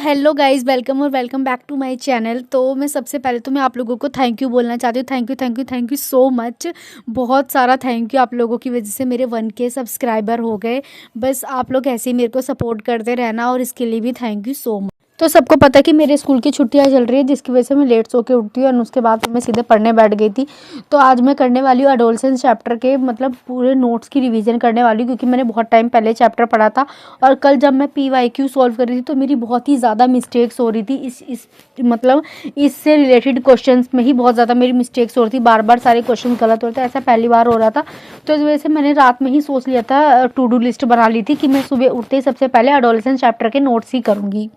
Hello guys, welcome और welcome back to my channel. तो मैं सबसे पहले तो मैं आप लोगों को थैंक यू बोलना चाहती हूँ। Thank you thank you thank you so much. बहुत सारा थैंक यू, आप लोगों की वजह से मेरे 1K सब्सक्राइबर हो गए। बस आप लोग ऐसे ही मेरे को सपोर्ट करते रहना और इसके लिए भी थैंक यू सो मच। तो सबको पता है कि मेरे स्कूल की छुट्टियां चल रही है, जिसकी वजह से मैं लेट सो के उठती हूँ और उसके बाद फिर मैं सीधे पढ़ने बैठ गई थी। तो आज मैं करने वाली हूँ एडोलसेंस चैप्टर के मतलब पूरे नोट्स की रिवीजन करने वाली हूँ, क्योंकि मैंने बहुत टाइम पहले चैप्टर पढ़ा था। और कल जब मैं PYQ सॉल्व कर रही थी तो मेरी बहुत ही ज़्यादा मिस्टेक्स हो रही थी। इस मतलब इससे रिलेटेड क्वेश्चंस में ही बहुत ज़्यादा मेरी मिस्टेक्स हो रही थी। बार बार सारे क्वेश्चन गलत हो रहे थे, ऐसा पहली बार हो रहा था। तो इस वजह से मैंने रात में ही सोच लिया था, टू डू लिस्ट बना ली थी कि मैं सुबह उठते ही सबसे पहले एडोलसेंस चैप्टर के नोट्स ही करूँगी।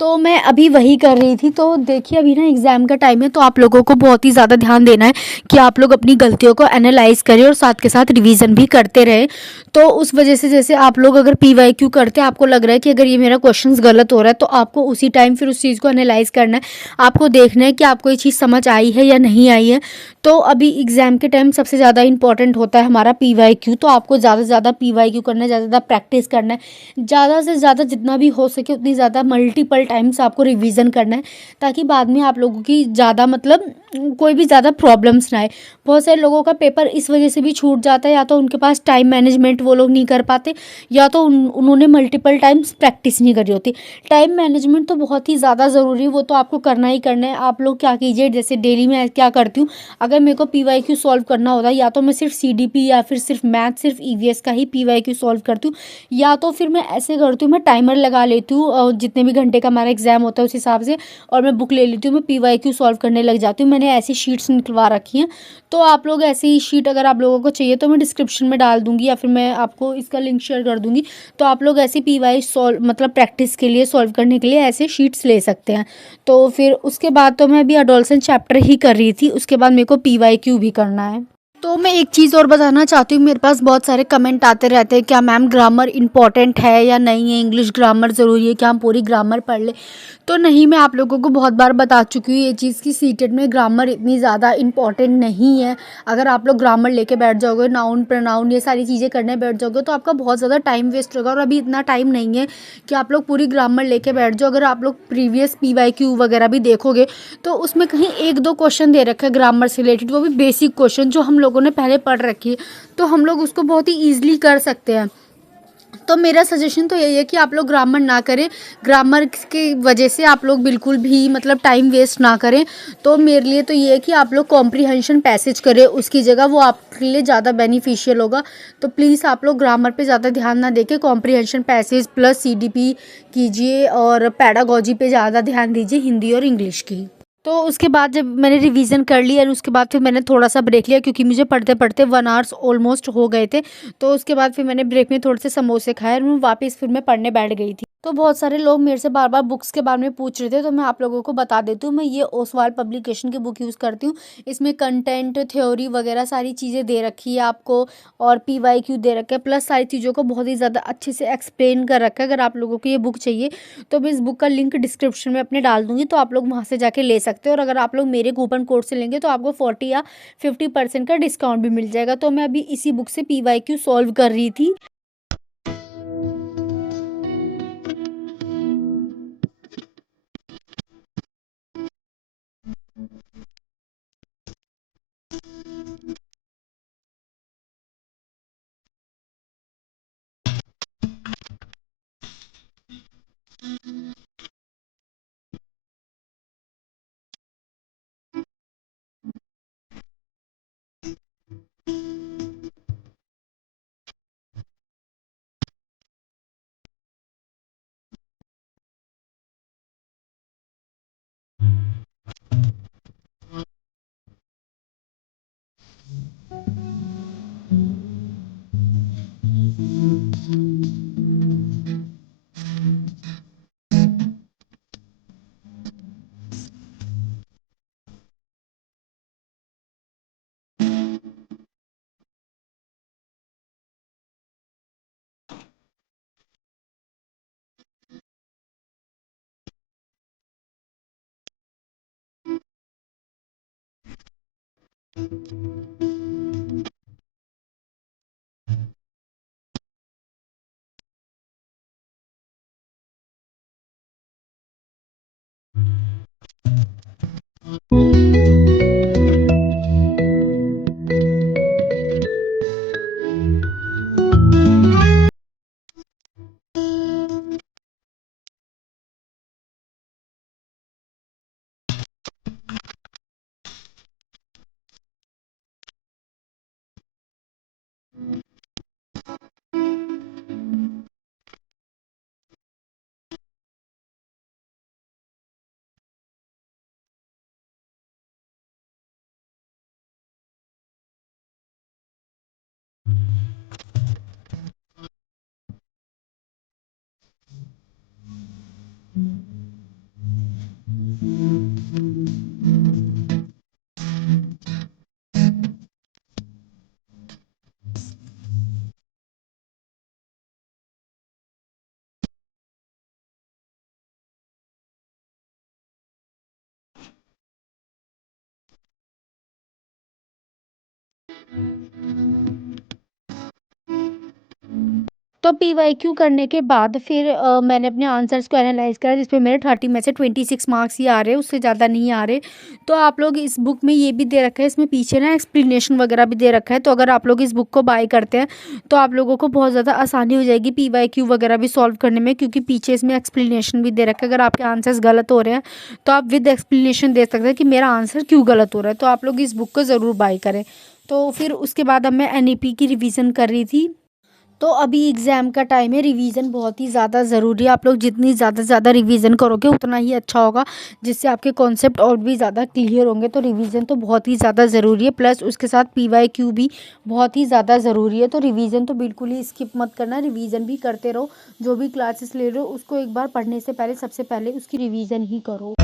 तो मैं अभी वही कर रही थी। तो देखिए, अभी ना एग्ज़ाम का टाइम है, तो आप लोगों को बहुत ही ज़्यादा ध्यान देना है कि आप लोग अपनी गलतियों को एनालाइज करें और साथ के साथ रिवीजन भी करते रहें। तो उस वजह से जैसे आप लोग अगर PYQ करते हैं, आपको लग रहा है कि अगर ये मेरा क्वेश्चन गलत हो रहा है, तो आपको उसी टाइम फिर उस चीज़ को एनालाइज करना है। आपको देखना है कि आपको ये चीज़ समझ आई है या नहीं आई है। तो अभी एग्ज़ाम के टाइम सबसे ज़्यादा इंपॉर्टेंट होता है हमारा PYQ। तो आपको ज़्यादा से ज़्यादा PYQ करना है, ज़्यादा से ज़्यादा प्रैक्टिस करना है, ज़्यादा से ज़्यादा जितना भी हो सके उतनी ज़्यादा मल्टीपल टाइम्स आपको रिवीजन करना है, ताकि बाद में आप लोगों की ज़्यादा मतलब कोई भी ज़्यादा प्रॉब्लम्स ना आए। बहुत सारे लोगों का पेपर इस वजह से भी छूट जाता है, या तो उनके पास टाइम मैनेजमेंट वो लोग नहीं कर पाते, या तो उन्होंने मल्टीपल टाइम्स प्रैक्टिस नहीं करी होती। टाइम मैनेजमेंट तो बहुत ही ज़्यादा ज़रूरी है, वो तो आपको करना ही करना है। आप लोग क्या कीजिए, जैसे डेली में क्या करती हूँ, अगर मेरे को PYQ सॉल्व करना होता है, या तो मैं सिर्फ CDP या फिर सिर्फ मैथ सिर्फ EVS का ही PYQ सॉल्व करती हूँ, या तो फिर मैं ऐसे करती हूँ, मैं टाइमर लगा लेती हूँ जितने भी घंटे का हमारा एग्जाम होता है उस हिसाब से, और मैं बुक ले लेती हूँ, मैं PYQ सॉल्व करने लग जाती हूँ। मैंने ऐसी शीट्स निकलवा रखी हैं। तो आप लोग ऐसी ही शीट अगर आप लोगों को चाहिए तो मैं डिस्क्रिप्शन में डाल दूँगी, या फिर मैं आपको इसका लिंक शेयर कर दूँगी। तो आप लोग ऐसे PY सॉल्व मतलब प्रैक्टिस के लिए सॉल्व करने के लिए ऐसे शीट्स ले सकते हैं। तो फिर उसके बाद तो मैं अभी एडोलसेंस चैप्टर ही कर रही थी, उसके बाद मेरे को PYQ भी करना है। तो मैं एक चीज़ और बताना चाहती हूँ, मेरे पास बहुत सारे कमेंट आते रहते हैं, क्या मैम ग्रामर इंपॉर्टेंट है या नहीं है, इंग्लिश ग्रामर ज़रूरी है, क्या हम पूरी ग्रामर पढ़ लें। तो नहीं, मैं आप लोगों को बहुत बार बता चुकी हूँ ये चीज़ कि सीटेट में ग्रामर इतनी ज़्यादा इंपॉर्टेंट नहीं है। अगर आप लोग ग्रामर लेके बैठ जाओगे, नाउन प्रोनाउन ये सारी चीज़ें करने बैठ जाओगे, तो आपका बहुत ज़्यादा टाइम वेस्ट होगा। और अभी इतना टाइम नहीं है कि आप लोग पूरी ग्रामर लेके बैठ जाओ। अगर आप लोग प्रीवियस PYQ वगैरह भी देखोगे, तो उसमें कहीं एक दो क्वेश्चन दे रखे हैं ग्रामर से रिलेटेड, वो भी बेसिक क्वेश्चन जो हम लोगों ने पहले पढ़ रखी है, तो हम लोग उसको बहुत ही ईजिली कर सकते हैं। तो मेरा सजेशन तो यही है कि आप लोग ग्रामर ना करें। ग्रामर की वजह से आप लोग बिल्कुल भी मतलब टाइम वेस्ट ना करें। तो मेरे लिए तो ये है कि आप लोग कॉम्प्रीहेंशन पैसेज करें उसकी जगह, वो आपके लिए ज़्यादा बेनिफिशियल होगा। तो प्लीज़ आप लोग ग्रामर पे ज़्यादा ध्यान ना देके कॉम्प्रीहेंशन पैसेज प्लस CDP कीजिए, और पैडागॉजी पे ज़्यादा ध्यान दीजिए, हिंदी और इंग्लिश की। तो उसके बाद जब मैंने रिवीजन कर लिया, और उसके बाद फिर मैंने थोड़ा सा ब्रेक लिया, क्योंकि मुझे पढ़ते पढ़ते 1 आवर्स ऑलमोस्ट हो गए थे। तो उसके बाद फिर मैंने ब्रेक में थोड़े से समोसे खाए और मैं वापस फिर मैं पढ़ने बैठ गई थी। तो बहुत सारे लोग मेरे से बार बार बुक्स के बारे में पूछ रहे थे, तो मैं आप लोगों को बता देती हूँ, मैं ये ओसवाल पब्लिकेशन की बुक यूज़ करती हूँ। इसमें कंटेंट थ्योरी वगैरह सारी चीज़ें दे रखी है आपको, और PYQ दे रखा है, प्लस सारी चीज़ों को बहुत ही ज़्यादा अच्छे से एक्सप्लेन कर रखा है। अगर आप लोगों को ये बुक चाहिए तो मैं इस बुक का लिंक डिस्क्रिप्शन में अपने डाल दूंगी, तो आप लोग वहाँ से जाके ले सकते हो। और अगर आप लोग मेरे कूपन कोड से लेंगे तो आपको 40 या 50% का डिस्काउंट भी मिल जाएगा। तो मैं अभी इसी बुक से PYQ सॉल्व कर रही थी। तो पीवाईक्यू करने के बाद फिर मैंने अपने आंसर्स को एनालाइज़ करा, जिसमें मेरे 30 में से 26 मार्क्स ही आ रहे, उससे ज़्यादा नहीं आ रहे। तो आप लोग इस बुक में ये भी दे रखा है, इसमें पीछे ना एक्सप्लेनेशन वगैरह भी दे रखा है। तो अगर आप लोग इस बुक को बाय करते हैं तो आप लोगों को बहुत ज़्यादा आसानी हो जाएगी पीवाईक्यू वगैरह भी सॉल्व करने में, क्योंकि पीछे इसमें एक्सप्लेनेशन भी दे रखा है। अगर आपके आंसर्स गलत हो रहे हैं तो आप विद एक्सप्लेनेशन दे सकते हैं कि मेरा आंसर क्यों गलत हो रहा है। तो आप लोग इस बुक को ज़रूर बाय करें। तो फिर उसके बाद अब मैं एनईपी की रिवीजन कर रही थी। तो अभी एग्ज़ाम का टाइम है, रिवीजन बहुत ही ज़्यादा ज़रूरी है। आप लोग जितनी ज़्यादा से ज़्यादा रिवीजन करोगे उतना ही अच्छा होगा, जिससे आपके कॉन्सेप्ट और भी ज़्यादा क्लियर होंगे। तो रिवीजन तो बहुत ही ज़्यादा ज़रूरी है, प्लस उसके साथ पीवाईक्यू भी बहुत ही ज़्यादा ज़रूरी है। तो रिवीजन तो बिल्कुल ही स्किप मत करना, रिवीजन भी करते रहो। जो भी क्लासेस ले रहे हो उसको एक बार पढ़ने से पहले सबसे पहले उसकी रिवीजन ही करो।